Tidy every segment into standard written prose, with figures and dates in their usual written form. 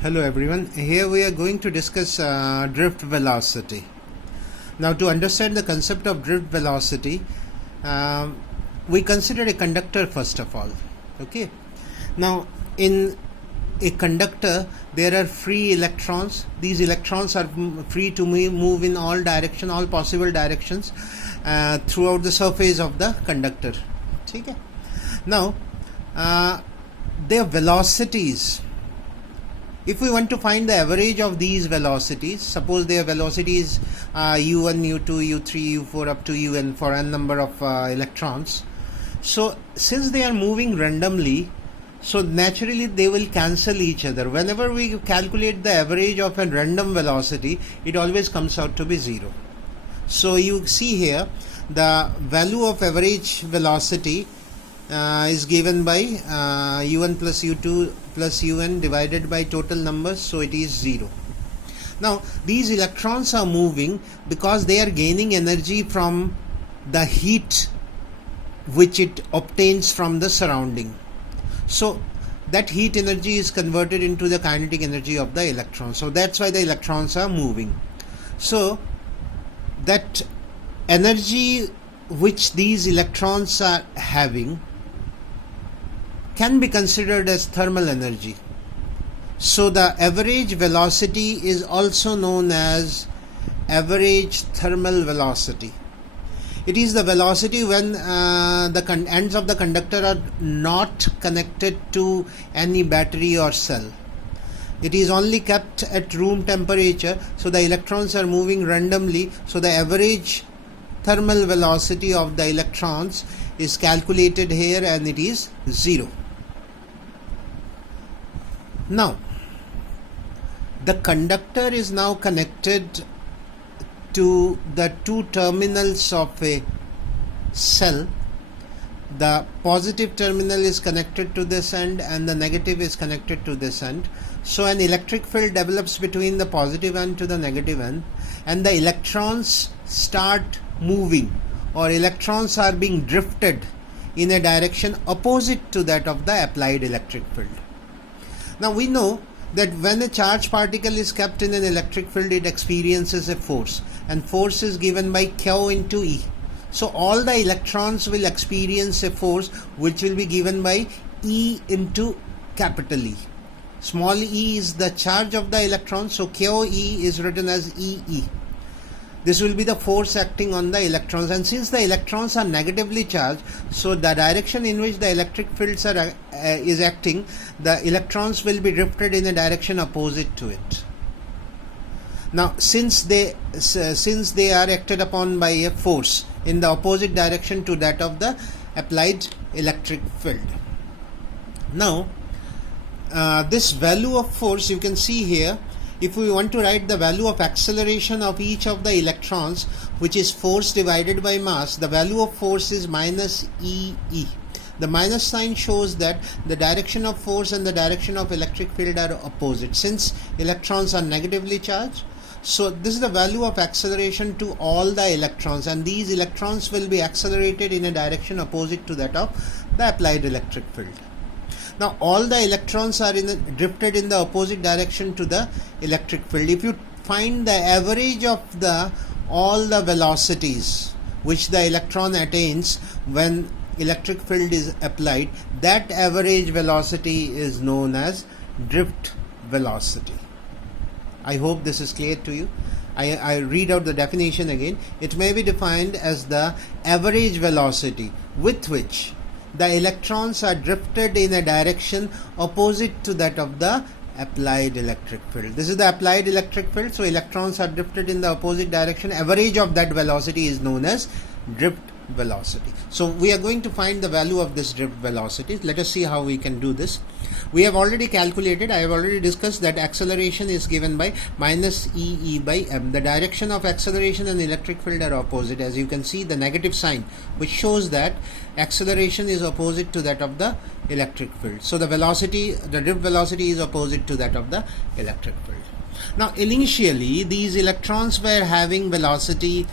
Hello everyone, here we are going to discuss drift velocity. Now to understand the concept of drift velocity, we consider a conductor first of all. Okay. Now in a conductor there are free electrons. These electrons are free to move in all possible directions throughout the surface of the conductor. Okay. Now their velocities, if we want to find the average of these velocities, suppose their velocities u1, u2, u3, u4 up to un for n number of electrons. So since they are moving randomly, so naturally they will cancel each other. Whenever we calculate the average of a random velocity, it always comes out to be 0. So you see here the value of average velocity is given by u1 plus u2 plus un divided by total numbers, so it is 0. Now these electrons are moving because they are gaining energy from the heat which it obtains from the surrounding. So that heat energy is converted into the kinetic energy of the electrons. So that's why the electrons are moving. So that energy which these electrons are having can be considered as thermal energy. So the average velocity is also known as average thermal velocity. It is the velocity when the ends of the conductor are not connected to any battery or cell. It is only kept at room temperature, so the electrons are moving randomly, so the average thermal velocity of the electrons is calculated here and it is 0. Now the conductor is now connected to the two terminals of a cell. The positive terminal is connected to this end and the negative is connected to this end. So an electric field develops between the positive end to the negative end, and the electrons start moving, or electrons are being drifted in a direction opposite to that of the applied electric field. Now we know that when a charged particle is kept in an electric field, it experiences a force, and force is given by Q into E. So all the electrons will experience a force which will be given by E into capital E. Small e is the charge of the electron, so QE is written as EE. This will be the force acting on the electrons, and since the electrons are negatively charged, so the direction in which the electric fields is acting, the electrons will be drifted in a direction opposite to it. Now since they are acted upon by a force in the opposite direction to that of the applied electric field. Now this value of force, you can see here, if we want to write the value of acceleration of each of the electrons, which is force divided by mass, the value of force is minus EE. The minus sign shows that the direction of force and the direction of electric field are opposite, since electrons are negatively charged. So this is the value of acceleration to all the electrons, and these electrons will be accelerated in a direction opposite to that of the applied electric field. Now all the electrons are drifted in the opposite direction to the electric field. If you find the average of all the velocities which the electron attains when electric field is applied, that average velocity is known as drift velocity. I hope this is clear to you. I read out the definition again. It may be defined as the average velocity with which the electrons are drifted in a direction opposite to that of the applied electric field. This is the applied electric field, so electrons are drifted in the opposite direction. Average of that velocity is known as drift velocity. So we are going to find the value of this drift velocity. Let us see how we can do this. We have already calculated, I have already discussed that acceleration is given by minus EE by m. The direction of acceleration and electric field are opposite. As you can see, the negative sign, which shows that acceleration is opposite to that of the electric field. So the velocity, the drift velocity is opposite to that of the electric field. Now initially these electrons were having velocity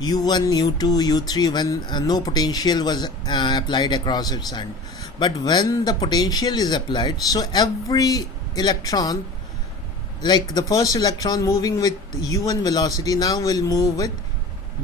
u1, u2, u3 when no potential was applied across its end. But when the potential is applied, so every electron like the first electron moving with u1 velocity now will move with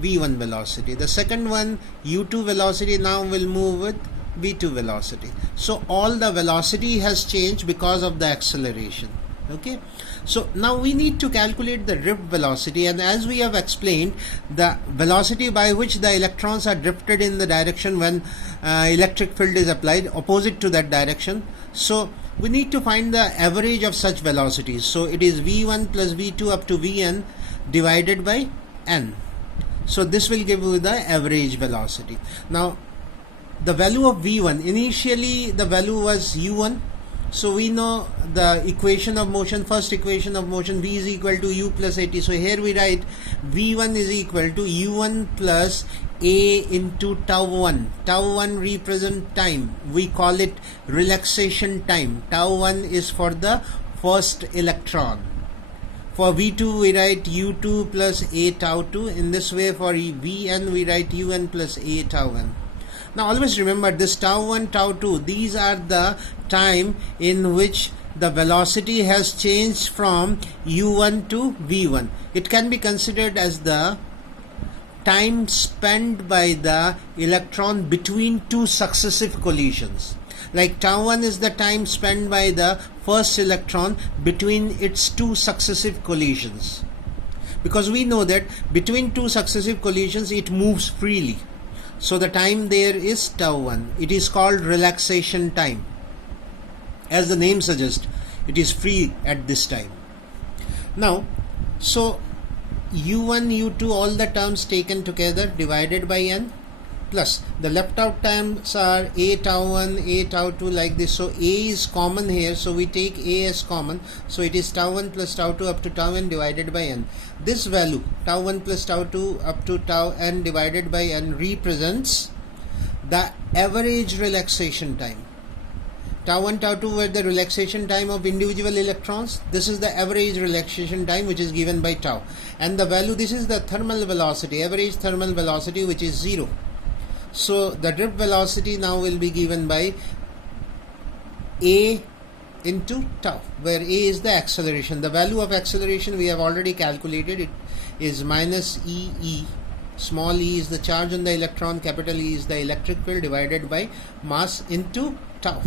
v1 velocity. The second one, u2 velocity, now will move with v2 velocity. So all the velocity has changed because of the acceleration. Okay, so now we need to calculate the drift velocity, and as we have explained, the velocity by which the electrons are drifted in the direction when electric field is applied opposite to that direction. So we need to find the average of such velocities. So it is v1 plus v2 up to vn divided by n. So this will give you the average velocity. Now the value of v1, initially the value was u1. So we know the equation of motion, first equation of motion, v is equal to u plus at. So here we write v1 is equal to u1 plus a into tau 1. Tau 1 represent time. We call it relaxation time. Tau 1 is for the first electron. For v2 we write u2 plus a tau 2. In this way for vn we write un plus a tau n. Now always remember this tau 1, tau 2, these are the time in which the velocity has changed from u1 to v1. It can be considered as the time spent by the electron between two successive collisions. Like tau 1 is the time spent by the first electron between its two successive collisions. Because we know that between two successive collisions it moves freely. So the time there is tau 1. It is called relaxation time. As the name suggests, it is free at this time. Now, so u1, u2, all the terms taken together divided by n, plus the left out terms are a tau 1, a tau 2, like this. So a is common here, so we take a as common. So it is tau 1 plus tau 2 up to tau n divided by n. This value tau 1 plus tau 2 up to tau n divided by n represents the average relaxation time. Tau 1, tau 2 were the relaxation time of individual electrons. This is the average relaxation time which is given by tau. And the value, this is the thermal velocity, average thermal velocity, which is 0. So the drift velocity now will be given by a into tau, where a is the acceleration. The value of acceleration we have already calculated. It is minus e. Small e is the charge on the electron, capital E is the electric field, divided by mass into tau.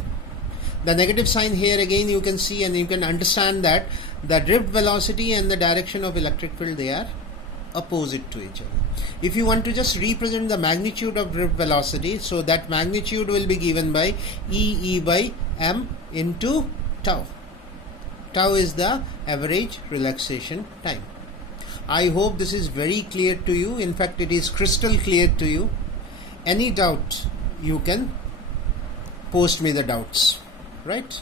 The negative sign here again you can see, and you can understand that the drift velocity and the direction of electric field, they are opposite to each other. If you want to just represent the magnitude of drift velocity, so that magnitude will be given by E by m into tau. Tau is the average relaxation time. I hope this is very clear to you. In fact, it is crystal clear to you. Any doubt, you can post me the doubts, right?